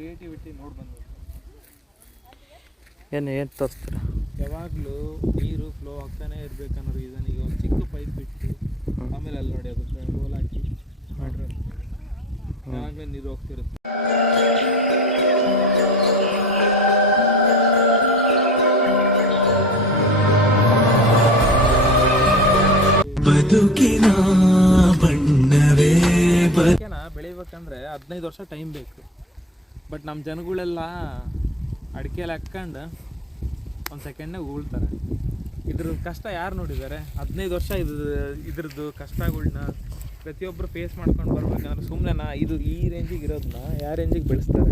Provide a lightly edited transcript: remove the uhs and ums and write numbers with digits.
Creativity ನೋಡಿ ಬಂದ್ಬಿಟ್ಟು ಏನು ತೋರಿಸ್ತೀರ? ಯಾವಾಗಲೂ ನೀರು ಫ್ಲೋ ಆಗ್ತಾನೆ ಇರಬೇಕನ್ನೋ ರೀಸನಿಗೆ ಒಂದು ಚಿಕ್ಕ ಪೈಪ್ ಬಿಟ್ಟು ಆಮೇಲೆ ಅಲ್ಲಿ ನೋಡಿ ಅದಕ್ಕೆ ಗೋಲ್ ಹಾಕಿ ಮಾಡಿರೋ ಯಾವಾಗಲೇ ನೀರು ಹೋಗ್ತಿರುತ್ತೆ. ಬದುಕಿನ ಬಣ್ಣವೇ ಬೆಳಿಬೇಕಂದ್ರೆ 15 ವರ್ಷ ಟೈಮ್ ಬೇಕು. ಬಟ್ ನಮ್ಮ ಜನಗಳೆಲ್ಲ ಅಡಿಕೆಯಲ್ಲಿ ಹಾಕ್ಕೊಂಡು ಒಂದು ಸೆಕೆಂಡ್ನಾಗ ಉಗುಳ್ತಾರೆ. ಇದ್ರದ್ದು ಕಷ್ಟ ಯಾರು ನೋಡಿದ್ದಾರೆ? 15 ವರ್ಷ ಇದ್ರದ್ದು ಕಷ್ಟಗಳನ್ನ ಪ್ರತಿಯೊಬ್ಬರು ಫೇಸ್ ಮಾಡ್ಕೊಂಡು ಬರ್ಬೇಕಂದ್ರೆ ಸುಮ್ಮನೆ ಇದು ಈ ರೇಂಜಿಗೆ ಇರೋದನ್ನ ಯಾವ ರೇಂಜಿಗೆ ಬೆಳೆಸ್ತಾರೆ?